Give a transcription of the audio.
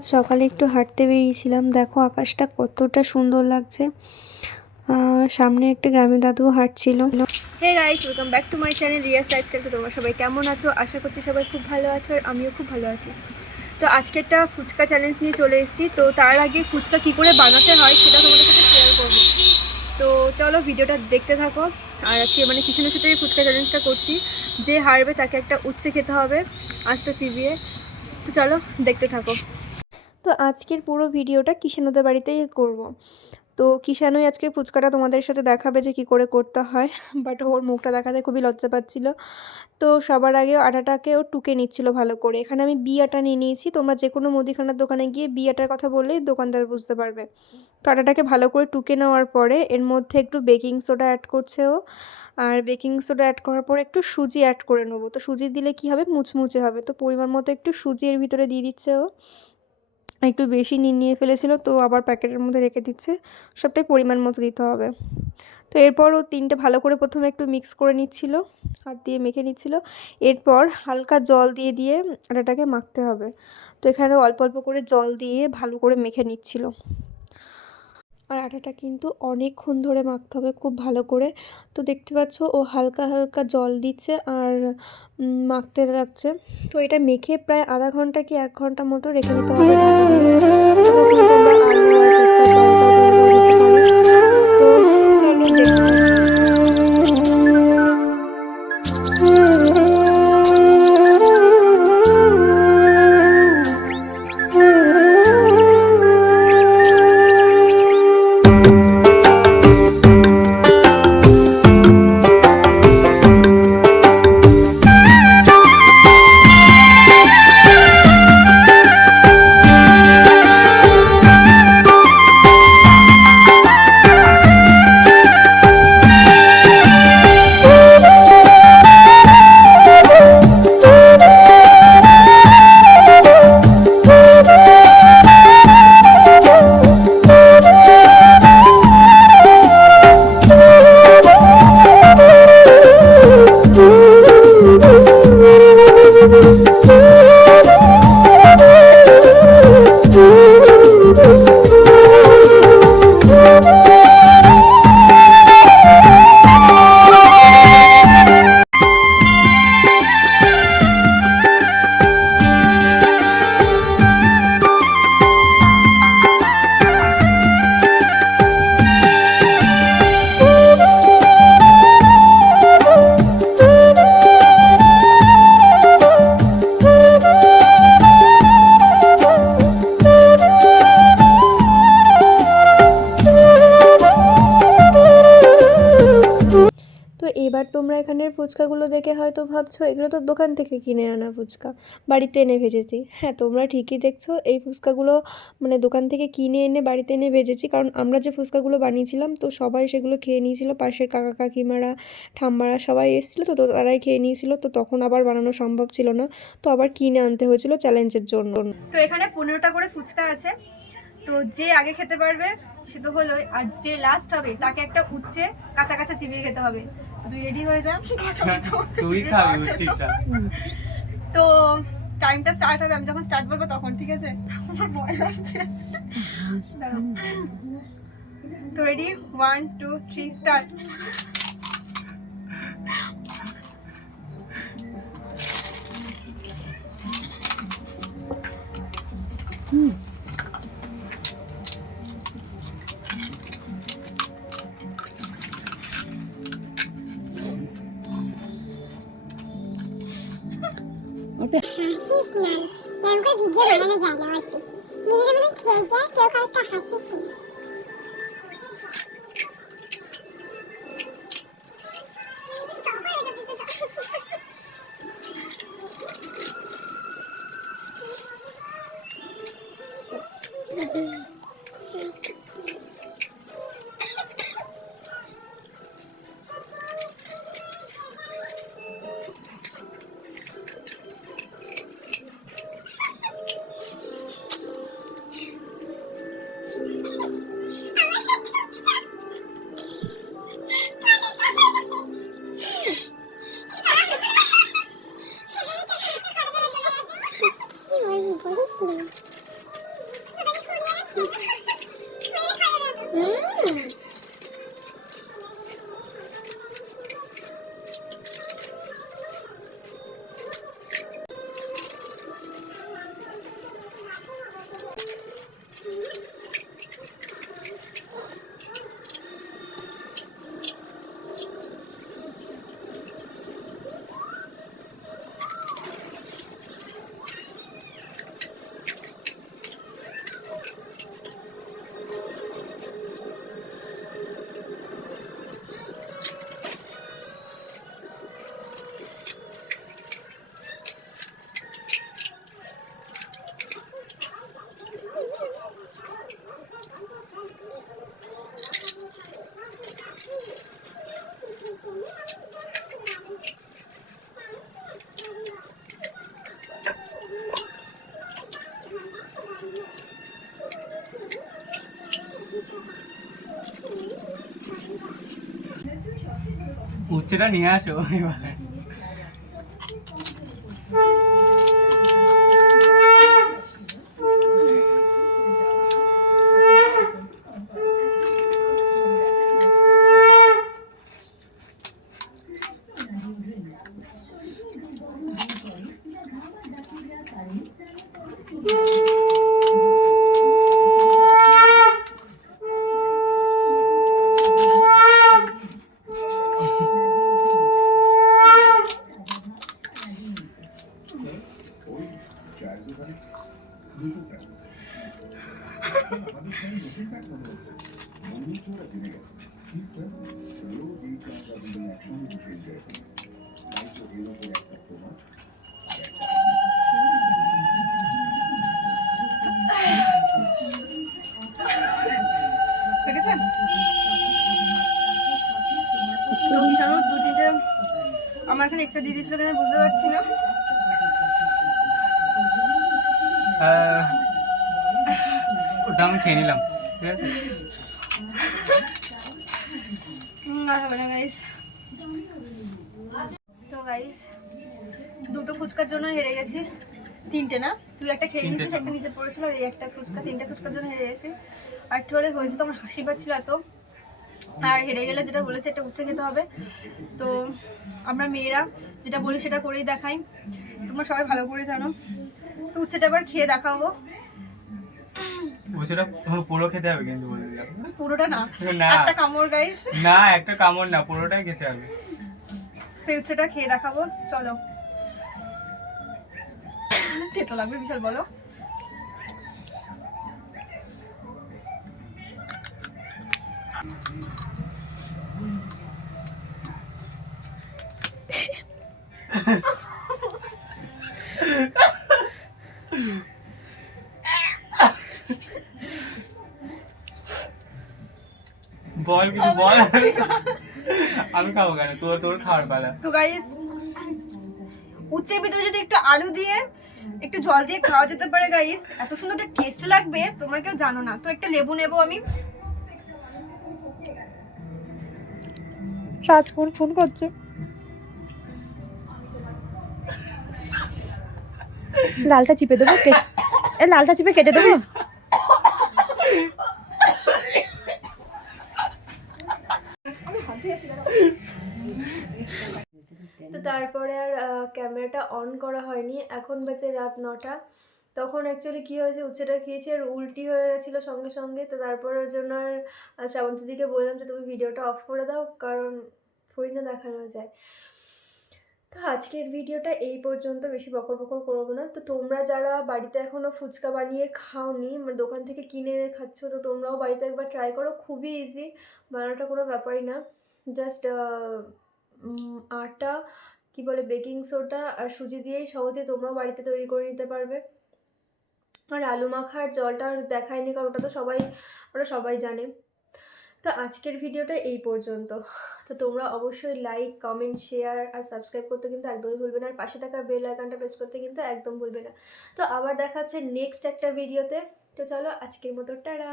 আজ সকালে একটু হাঁটতে বেরিয়েছিলাম। দেখো আকাশটা কতটা সুন্দর লাগছে। সামনে একটা গ্রামে দাদুও হাঁটছিল। Hey guys, welcome back to my channel Riya's lifestyle. তো তোমরা সবাই কেমন আছো? আশা করছি সবাই খুব ভালো আছো, আর আমিও খুব ভালো আছি। তো আজকে একটা ফুচকা চ্যালেঞ্জ নিয়ে চলে এসেছি। তো তার আগে ফুচকা কী করে বানাতে হয় সেটা তোমাদের সাথে শেয়ার করবো। তো চলো ভিডিওটা দেখতে থাকো। আর আজকে কিষানের সাথে ফুচকা চ্যালেঞ্জটা করছি। যে হারবে তাকে একটা উচ্ছে খেতে হবে আস্তে চিবিয়ে। তো চলো দেখতে থাকো। তো আজকের পুরো ভিডিওটা কিষানদের বাড়িতেই করব। তো কিষানই আজকে ফুচকাটা তোমাদের সাথে দেখাবে যে কী করে করতে হয়, বাট ওর মুখটা দেখাতে খুবই লজ্জা পাচ্ছিল। তো সবার আগে আটাটাকে ও টুকে নিচ্ছিল ভালো করে। এখানে আমি বি আটা নিয়ে নিয়েছি। তোমরা যে কোনো মুদিখানার দোকানে গিয়ে বি আটার কথা বললেই দোকানদার বুঝতে পারবে। তো আটাটাকে ভালো করে টুকে নেওয়ার পরে এর মধ্যে একটু বেকিং সোডা অ্যাড করছে ও। আর বেকিং সোডা অ্যাড করার পর একটু সুজি অ্যাড করে নেবো। তো সুজি দিলে কি হবে, মুচমুচে হবে। তো পরিমাণ মতো একটু সুজি এর ভিতরে দিয়ে দিচ্ছে ও। একটু বেশি নিয়ে ফেলেছিল, তো আবার প্যাকেটের মধ্যে রেখে দিচ্ছে। সবটাই পরিমাণ মতো দিতে হবে। তো এরপর ও তিনটে ভালো করে প্রথমে একটু মিক্স করে নিচ্ছিল, হাত দিয়ে মেখে নিচ্ছিল। এরপর হালকা জল দিয়ে দিয়ে আটাটাকে মাখতে হবে। তো এখানে অল্প অল্প করে জল দিয়ে ভালো করে মেখে নিচ্ছিল। আর আটাটা কিন্তু অনেকক্ষণ ধরে মাখতে হবে খুব ভালো করে। তো দেখতে পাচ্ছ ও হালকা হালকা জল দিচ্ছে আর মাখতে লাগছে। তো এটা মেখে প্রায় আধা ঘন্টা কি 1 ঘন্টা মতো রেখে দিতে হবে ঢাকা দিয়ে। ততক্ষণ তোমরা আলু আর ফুচকার জলটা তৈরি করে নিতে পারো। তো চলো এবার তোমরা এখানের ফুচকাগুলো দেখে হয়তো ভাবছো এগুলো তো দোকান থেকে কিনে আনা ফুচকা, বাড়িতে এনে ভেজেছি। হ্যাঁ, তোমরা ঠিকই দেখছো, এই ফুচকাগুলো দোকান থেকে কিনে এনে বাড়িতে এনে ভেজেছি। কারণ আমরা যে ফুচকাগুলো বানিয়েছিলাম তো সবাই সেগুলো খেয়ে নিয়েছিল। পাশের কাকা কাকিমারা ঠাম্মারা সবাই এসেছিলো, তো তারাই খেয়ে নিয়েছিল। তো তখন আবার বানানো সম্ভব ছিল না, তো আবার কিনে আনতে হয়েছিল চ্যালেঞ্জের জন্য। তো এখানে 15টা করে ফুচকা আছে। তো যে আগে খেতে পারবে সে তো হলো, আর যে লাস্ট হবে তাকে একটা উচ্ছে কাঁচা কাঁচা চিবিয়ে খেতে হবে। তুই রেডি হয়ে যা, তুই খাবি উচ্ছেটা। তো টাইমটা স্টার্ট হবে, আমি যখন স্টার্ট বলবো তখন, ঠিক আছে? আমার ভয় লাগছে। তো রেডি, 1 2 3 স্টার্ট। ভিডিও বানানো যায় না, নিজেরা খেয়ে যায়, কেউ কারোটা হাসিস না। উচ্ছেটা নিয়ে আসো এবারে। তো বিশানুর 2-3টে আমার এখানে এক্সট্রা দিয়ে দিয়েছিল, আমি বুঝতে পারছি না। ওটা আমি খেয়ে নিলাম, ঠিক আছে? হবে না গাইস। তো গাইস, 2টো ফুচকার জন্য হেরে গেছি। 3টে না, তুই একটা খেয়ে নিয়েছিস, একটা নিচে পড়েছিল, আর এই একটা ফুচকা, 3টে ফুচকার জন্য হেরে গেছি। আর একটু হলে হয়েছে, তো আমার হাসি পাচ্ছিল এত। আর হেরে গেলে যেটা বলেছে একটা উচ্ছে খেতে হবে। তো আমরা মেয়েরা যেটা বলি সেটা করেই দেখাই, তোমরা সবাই ভালো করে জানো। তো উচ্ছেটা এবার খেয়ে দেখাবো। উচ্ছেটা পুরো খেতে হবে কিন্তু, বলে দিলাম। পুরোটা না, একটা কামড় গাইস। না, একটা কামড় না, পুরোটাই খেতে হবে। তো উচ্ছেটা খেয়ে দেখাবো, চলো। তেতো লাগবে বিশাল, বলো। বল কিছু বল। আমি খাবো কেন? তোর খাওয়ার পালা। তো গাইস, উচ্ছের ভিতরে যদি একটু আলু দিয়ে একটু জল দিয়ে খাওয়া যেতে পারে গাইস, এত সুন্দর একটা টেস্ট লাগবে, তোমরা কেউ জানো না। তো একটা লেবু নেবো আমি। রাজকুমার ফোন করছে। লালটা চিপে দেবো, লালটা চিপে কেটে দেবো। তো তারপরে আর ক্যামেরাটা অন করা হয়নি। এখন বাজে রাত 9টা। তখন অ্যাকচুয়ালি কী হয়েছে, উচ্ছেটা খেয়েছি আর উল্টি হয়ে গেছিলো সঙ্গে সঙ্গে। তো তারপর ওর জন্য আর শ্রাবন্তীদিকে বললাম যে তুমি ভিডিওটা অফ করে দাও, কারণ থোড়ি না দেখানো যায়। তো আজকের ভিডিওটা এই পর্যন্ত, বেশি বকর বকর করবো না। তো তোমরা যারা বাড়িতে এখনও ফুচকা বানিয়ে খাওনি, মানে দোকান থেকে কিনে এনে খাচ্ছ, তো তোমরাও বাড়িতে একবার ট্রাই করো। খুবই ইজি, বানানোটা কোনো ব্যাপারই না। জাস্ট আটা, কি বলে, বেকিং সোডা আর সুজি দিয়েই সহজে তোমরাও বাড়িতে তৈরি করে নিতে পারবে। আর আলু মাখার জলটা দেখায়নি, কারণ ওটা সবাই জানে। তো আজকের ভিডিওটা এই পর্যন্ত। তো তোমরা অবশ্যই লাইক, কমেন্ট, শেয়ার আর সাবস্ক্রাইব করতে কিন্তু একদমই ভুলবে না। আর পাশে থাকা বেল আইকনটা প্রেস করতে কিন্তু একদম ভুলবে না। তো আবার দেখা হচ্ছে নেক্সট একটা ভিডিওতে। তো চলো, আজকের মতো টাটা।